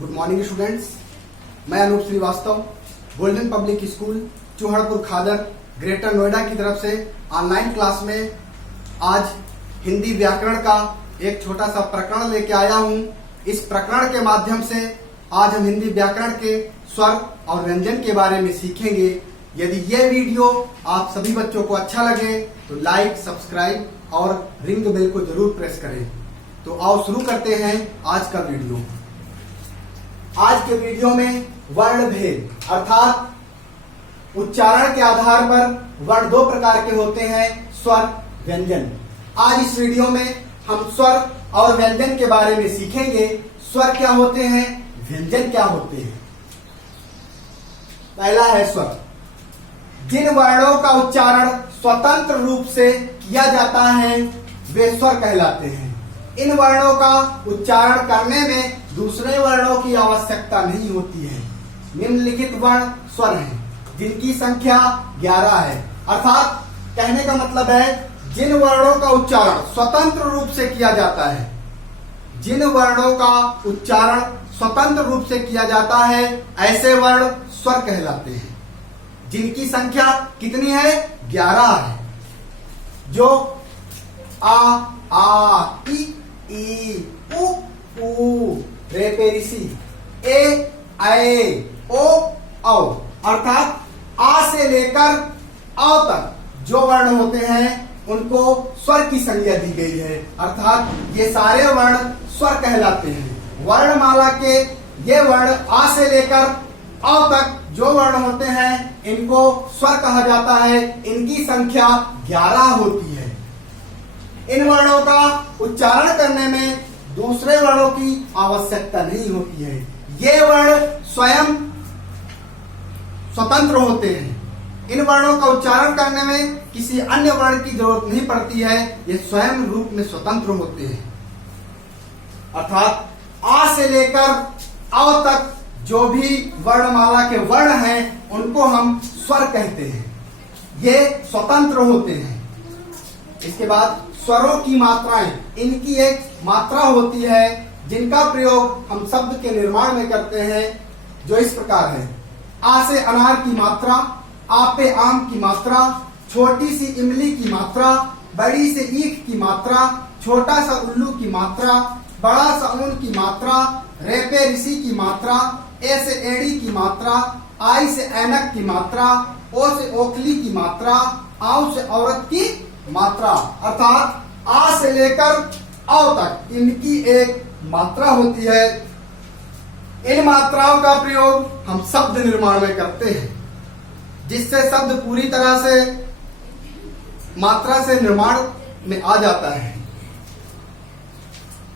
Good morning students. मैं Anoop Srivastava golden public school Chuharpur Khadar greater Noida की तरफ से ऑनलाइन क्लास में आज हिंदी व्याकरण का एक छोटा सा प्रकरण लेके आया हूं। इस प्रकरण के माध्यम से आज हम हिंदी व्याकरण के स्वर और व्यंजन के बारे में सीखेंगे। यदि ये वीडियो आप सभी बच्चों को अच्छा लगे तो लाइक, सब्सक्राइब और रिंग बेल को जरूर प्रेस करें। तो आओ शुरू करते हैं आज का वीडियो। आज के वीडियो में वर्ण भेद अर्थात उच्चारण के आधार पर वर्ण दो प्रकार के होते हैं, स्वर, व्यंजन। आज इस वीडियो में हम स्वर और व्यंजन के बारे में सीखेंगे। स्वर क्या होते हैं, व्यंजन क्या होते हैं। पहला है स्वर। जिन वर्णों का उच्चारण स्वतंत्र रूप से किया जाता है वे स्वर कहलाते हैं। इन वर्णों का उच्चारण करने में दूसरे वर्णों की आवश्यकता नहीं होती है। निम्नलिखित वर्ण स्वर हैं जिनकी संख्या 11 है। अर्थात कहने का मतलब है जिन वर्णों का उच्चारण स्वतंत्र रूप से किया जाता है, जिन वर्णों का उच्चारण स्वतंत्र रूप से किया जाता है ऐसे वर्ण स्वर कहलाते हैं, जिनकी संख्या कितनी है, 11 है। जो आ ई उ ऊ रे पे ऋषि, ए ऐ ओ औ अर्थात आ से लेकर औ तक जो वर्ण होते हैं उनको स्वर की संज्ञा दी गई है। अर्थात ये सारे वर्ण स्वर कहलाते हैं। वर्णमाला के ये वर्ण आ से लेकर औ तक जो वर्ण होते हैं इनको स्वर कहा जाता है। इनकी संख्या 11 होती है। इन वर्णों का उच्चारण करने में दूसरे वर्णों की आवश्यकता नहीं होती है। ये वर्ण स्वयं स्वतंत्र होते हैं। इन वर्णों का उच्चारण करने में किसी अन्य वर्ण की जरूरत नहीं पड़ती है। ये स्वयं रूप में स्वतंत्र होते हैं। अर्थात आ से लेकर अ तक जो भी वर्णमाला के वर्ण हैं उनको हम स्वर कहते हैं। ये स्वतंत्र होते हैं। इसके बाद स्वरों की मात्राएं, इनकी एक मात्रा होती है जिनका प्रयोग हम शब्द के निर्माण में करते हैं, जो इस प्रकार है। आ से अनार की मात्रा, आ पे आम की मात्रा, छोटी सी इमली की मात्रा, बड़ी से ईख की मात्रा, छोटा सा उल्लू की मात्रा, बड़ा सा ऊन की मात्रा, रे पे ऋषि की मात्रा, ए से एड़ी की मात्रा, आई से ऐनक की मात्रा, ओ से ओखली की मात्रा, आउ से औरत की मात्रा। अर्थात आ से लेकर औ तक इनकी एक मात्रा होती है। इन मात्राओं का प्रयोग हम शब्द निर्माण में करते हैं, जिससे शब्द पूरी तरह से मात्रा से निर्माण में आ जाता है।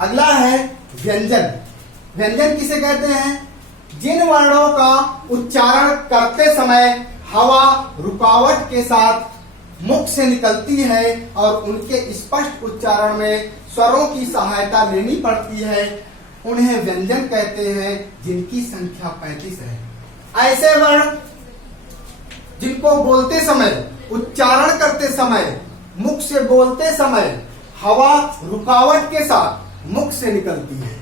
अगला है व्यंजन। व्यंजन किसे कहते हैं, जिन वर्णों का उच्चारण करते समय हवा रुकावट के साथ मुख से निकलती है और उनके स्पष्ट उच्चारण में स्वरों की सहायता लेनी पड़ती है, उन्हें व्यंजन कहते हैं, जिनकी संख्या 35 है। ऐसे वर्ण जिनको बोलते समय, उच्चारण करते समय, मुख से बोलते समय हवा रुकावट के साथ मुख से निकलती है,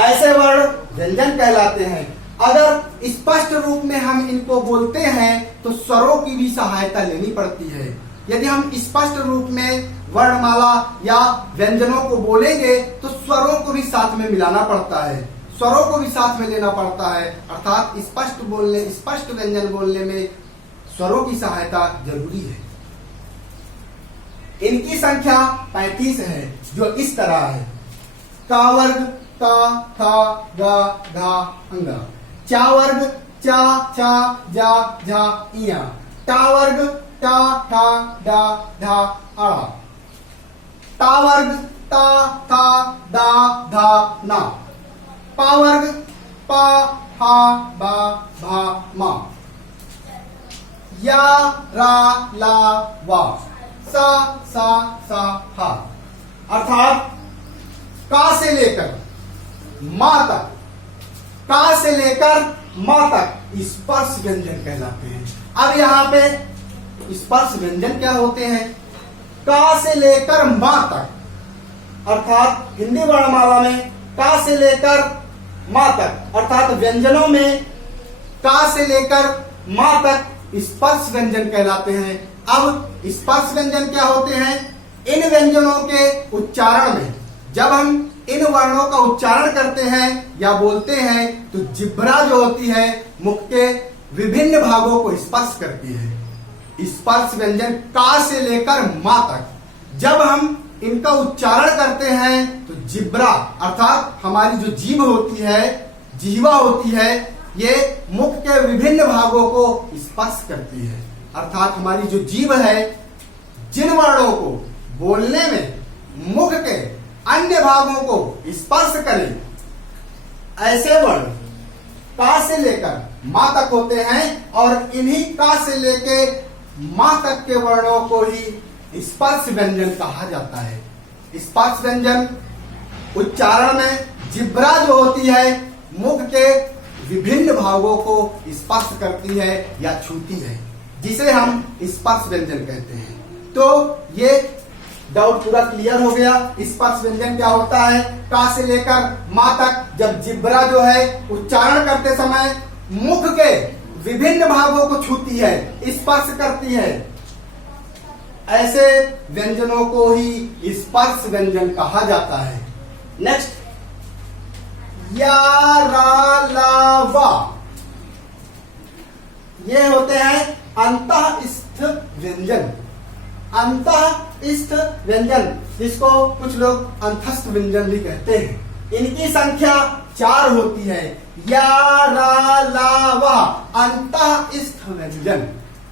ऐसे वर्ण व्यंजन कहलाते हैं। अगर स्पष्ट रूप में हम इनको बोलते हैं तो स्वरों की भी सहायता लेनी पड़ती है। यदि हम स्पष्ट रूप में वर्णमाला या व्यंजनों को बोलेंगे तो स्वरों को भी साथ में मिलाना पड़ता है, स्वरों को भी साथ में लेना पड़ता है। अर्थात स्पष्ट व्यंजन बोलने में स्वरों की सहायता जरूरी है। इनकी संख्या 35 है, जो इस तरह है। का वर्ग ता था गा घा अंगा, चा वर्ग चा छा जा झा इया, टा वर्ग टा ठा डा ढा आड़ा, ता वर्ग ता था दा धा ना, पा वर्ग पा हा बा भा मा, या रा ला वा, सा सा सा हा। अर्थात का से लेकर मां तक, का से लेकर मां तक स्पर्श व्यंजन कहलाते हैं। अब यहाँ पे स्पर्श व्यंजन क्या होते हैं, का से लेकर मां तक, अर्थात हिंदी वर्णमाला में का से लेकर मा तक, अर्थात व्यंजनों में का से लेकर मा तक स्पर्श व्यंजन कहलाते हैं। अब स्पर्श व्यंजन क्या होते हैं? इन व्यंजनों के उच्चारण में जब हम इन वर्णों का उच्चारण करते हैं या बोलते हैं तो जिह्वा जो होती है मुख के विभिन्न भागों को स्पर्श करती है। स्पर्श व्यंजन का से लेकर मा तक जब हम इनका उच्चारण करते हैं तो जिह्वा अर्थात हमारी जो जीभ होती है, जीवा होती है, ये मुख के विभिन्न भागों को स्पर्श करती है। अर्थात हमारी जो जीभ है जिन वर्णों को बोलने में मुख के अन्य भागों को स्पर्श करे, ऐसे वर्ण का से लेकर मा तक होते हैं और इन्हीं का से लेके मा तक के वर्णों को ही स्पर्श व्यंजन कहा जाता है। स्पर्श व्यंजन उच्चारण में जिह्वा जो होती है मुख के विभिन्न भागों को स्पर्श करती है या छूती है, जिसे हम स्पर्श व्यंजन कहते हैं। तो ये डाउट पूरा क्लियर हो गया। स्पर्श व्यंजन क्या होता है? का से लेकर मा तक जब जिह्वा जो है उच्चारण करते समय मुख के विभिन्न भागों को छूती है, स्पर्श करती है, ऐसे व्यंजनों को ही स्पर्श व्यंजन कहा जाता है। नेक्स्ट, या, रा, ला, वा, ये होते हैं अंतःस्थ व्यंजन। अंतःस्थ व्यंजन, जिसको कुछ लोग अंतस्थ व्यंजन भी कहते हैं, इनकी संख्या 4 होती है। या, रा, ला, वा, अंतःस्थ व्यंजन,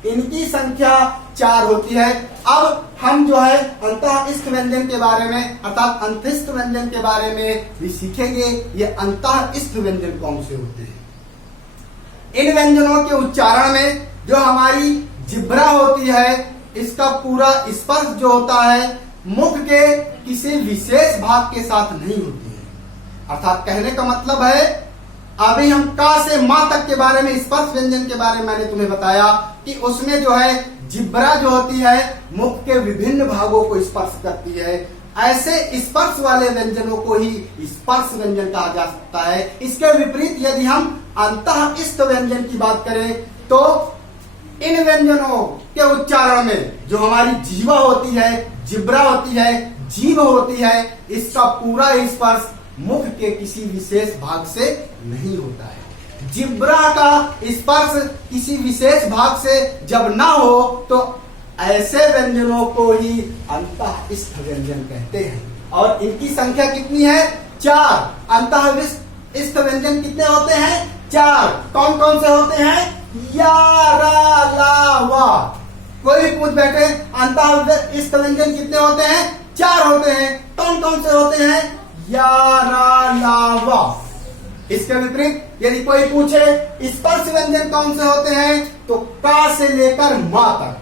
इनकी संख्या 4 होती है। अब हम जो है अंतःस्थ व्यंजन के बारे में अर्थात अंतस्थ व्यंजन के बारे में भी सीखेंगे। ये अंतःस्थ व्यंजन कौन से होते हैं? इन व्यंजनों के उच्चारण में जो हमारी जिह्वा होती है, इसका पूरा स्पर्श जो होता है मुख के किसी विशेष भाग के साथ नहीं होती है। अर्थात कहने का मतलब है, अभी हम का से मा तक के बारे में स्पर्श व्यंजन के बारे में मैंने तुम्हें बताया कि उसमें जो है जिह्वा जो होती है मुख के विभिन्न भागों को स्पर्श करती है। ऐसे स्पर्श वाले व्यंजनों को ही स्पर्श व्यंजन कहा जा सकता है। इसके विपरीत यदि हम अंतःस्थ व्यंजन की बात करें तो इन व्यंजनों के उच्चारण में जो हमारी जीवा होती है, जिह्वा होती है, जीभ होती है, इसका पूरा स्पर्श मुख के किसी विशेष भाग से नहीं होता है। जिह्वा का स्पर्श किसी विशेष भाग से जब ना हो तो ऐसे व्यंजनों को ही अंतःस्थ व्यंजन कहते हैं। और इनकी संख्या कितनी है? 4। अंतःस्थ व्यंजन कितने होते हैं? 4। कौन कौन से होते हैं? या, रा, ला, वा। कोई भी पूछ बैठे अंतःस्थ व्यंजन कितने होते हैं? 4 होते हैं। कौन कौन से होते हैं? या, रा, ला, वा। इसके विपरीत यदि कोई पूछे स्पर्श व्यंजन कौन से होते हैं तो का से लेकर मा तक,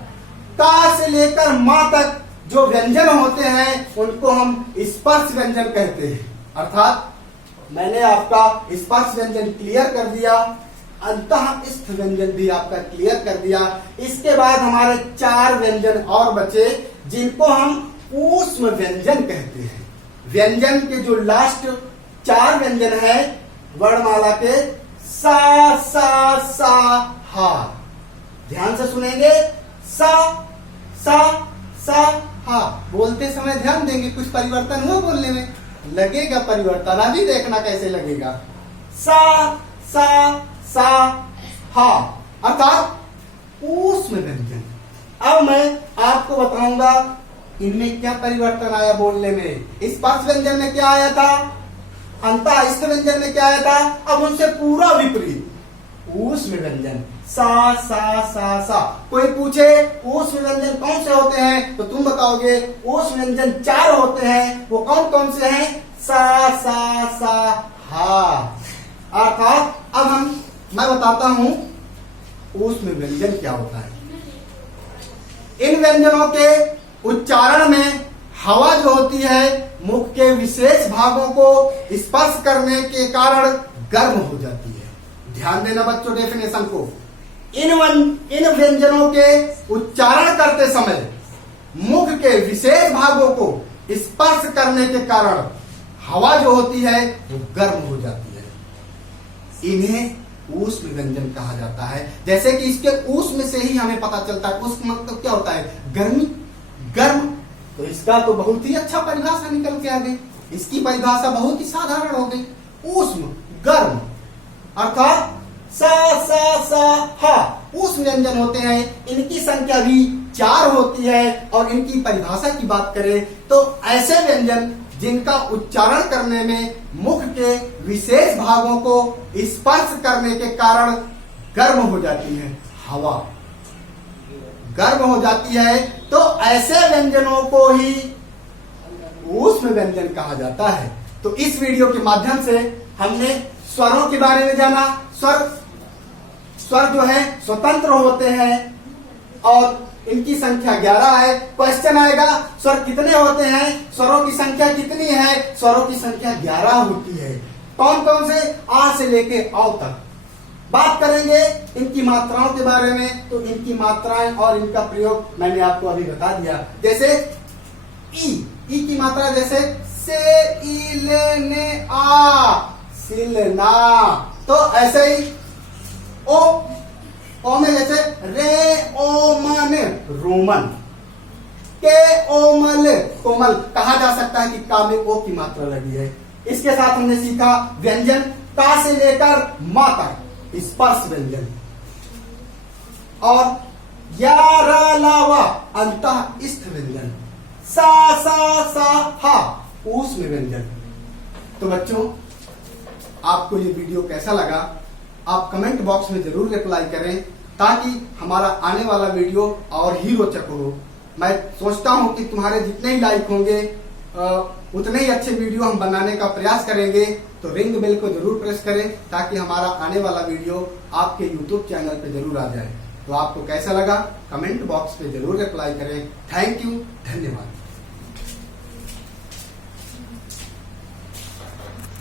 का से लेकर मा तक जो व्यंजन होते हैं उनको हम स्पर्श व्यंजन कहते हैं। अर्थात मैंने आपका स्पर्श व्यंजन क्लियर कर दिया, अंतःस्थ व्यंजन भी आपका क्लियर कर दिया। इसके बाद हमारे 4 व्यंजन और बचे जिनको हम ऊष्म व्यंजन कहते हैं। व्यंजन के जो लास्ट 4 व्यंजन है वर्णमाला के सा, सा, सा, हा, ध्यान से सुनेंगे। सा, सा, सा, हा बोलते समय ध्यान देंगे, कुछ परिवर्तन हुआ बोलने में, लगेगा परिवर्तन, अभी देखना कैसे लगेगा। सा, सा, सा, हा, अर्थात ऊष्म व्यंजन। अब मैं आपको बताऊंगा इनमें क्या परिवर्तन आया बोलने में। स्पर्श व्यंजन में क्या आया था, अंतःस्थ व्यंजन में क्या आया था, अब उनसे पूरा विपरीत ऊष्म व्यंजन। सा, सा, सा, सा। कोई पूछे ऊष्म व्यंजन कौन से होते हैं तो तुम बताओगे ऊष्म व्यंजन 4 होते हैं। वो कौन कौन से हैं? सा, सा, सा, हा। अर्थात अब मैं बताता हूं ऊष्म व्यंजन क्या होता है। इन व्यंजनों के उच्चारण में हवा जो होती है मुख के विशेष भागों को स्पर्श करने के कारण गर्म हो जाती है। ध्यान देना बच्चों डेफिनेशन को। इन व्यंजनों के उच्चारण करते समय मुख के विशेष भागों को स्पर्श करने के कारण हवा जो होती है वो गर्म हो जाती है। इन्हें ऊष्म व्यंजन कहा जाता है। जैसे कि इसके ऊष्म से ही हमें पता चलता है, ऊष्म मतलब क्या होता है, गर्मी, गर्म। तो इसका तो बहुत ही अच्छा परिभाषा निकल के आ गई। इसकी परिभाषा बहुत ही साधारण हो गई, ऊष्म गर्म, अर्थात सा सा सा हा ऊष्म व्यंजन होते हैं। इनकी संख्या भी 4 होती है। और इनकी परिभाषा की बात करें तो ऐसे व्यंजन जिनका उच्चारण करने में मुख के विशेष भागों को स्पर्श करने के कारण गर्म हो जाती है, हवा गर्म हो जाती है, तो ऐसे व्यंजनों को ही ऊष्म व्यंजन कहा जाता है। तो इस वीडियो के माध्यम से हमने स्वरों के बारे में जाना। स्वर जो है स्वतंत्र होते हैं और इनकी संख्या 11 है। क्वेश्चन आएगा स्वर कितने होते हैं, स्वरों की संख्या कितनी है, स्वरों की संख्या 11 होती है। कौन कौन से, आ से लेके औ तक। बात करेंगे इनकी मात्राओं के बारे में, तो इनकी मात्राएं और इनका प्रयोग मैंने आपको अभी बता दिया। जैसे ई की मात्रा जैसे से, ई, ले, ने, आ, सिलना। तो ऐसे ही ओ में जैसे रे, ओ, मन, रोमन। के, ओमल, कोमल। कहा जा सकता है कि का में ओ की मात्रा लगी है। इसके साथ हमने सीखा व्यंजन का से लेकर मा तक, स्पर्श व्यंजन। और या, लावा अंतः स्थ व्यंजन। सा सा हा ऊष्म व्यंजन। तो बच्चों, आपको ये वीडियो कैसा लगा आप कमेंट बॉक्स में जरूर रिप्लाई करें, ताकि हमारा आने वाला वीडियो और ही रोचक हो। मैं सोचता हूं कि तुम्हारे जितने ही लाइक होंगे उतने ही अच्छे वीडियो हम बनाने का प्रयास करेंगे। तो रिंग बेल को जरूर प्रेस करें, ताकि हमारा आने वाला वीडियो आपके यूट्यूब चैनल पे जरूर आ जाए। तो आपको कैसा लगा कमेंट बॉक्स पे जरूर रिप्लाई करें। थैंक यू, धन्यवाद।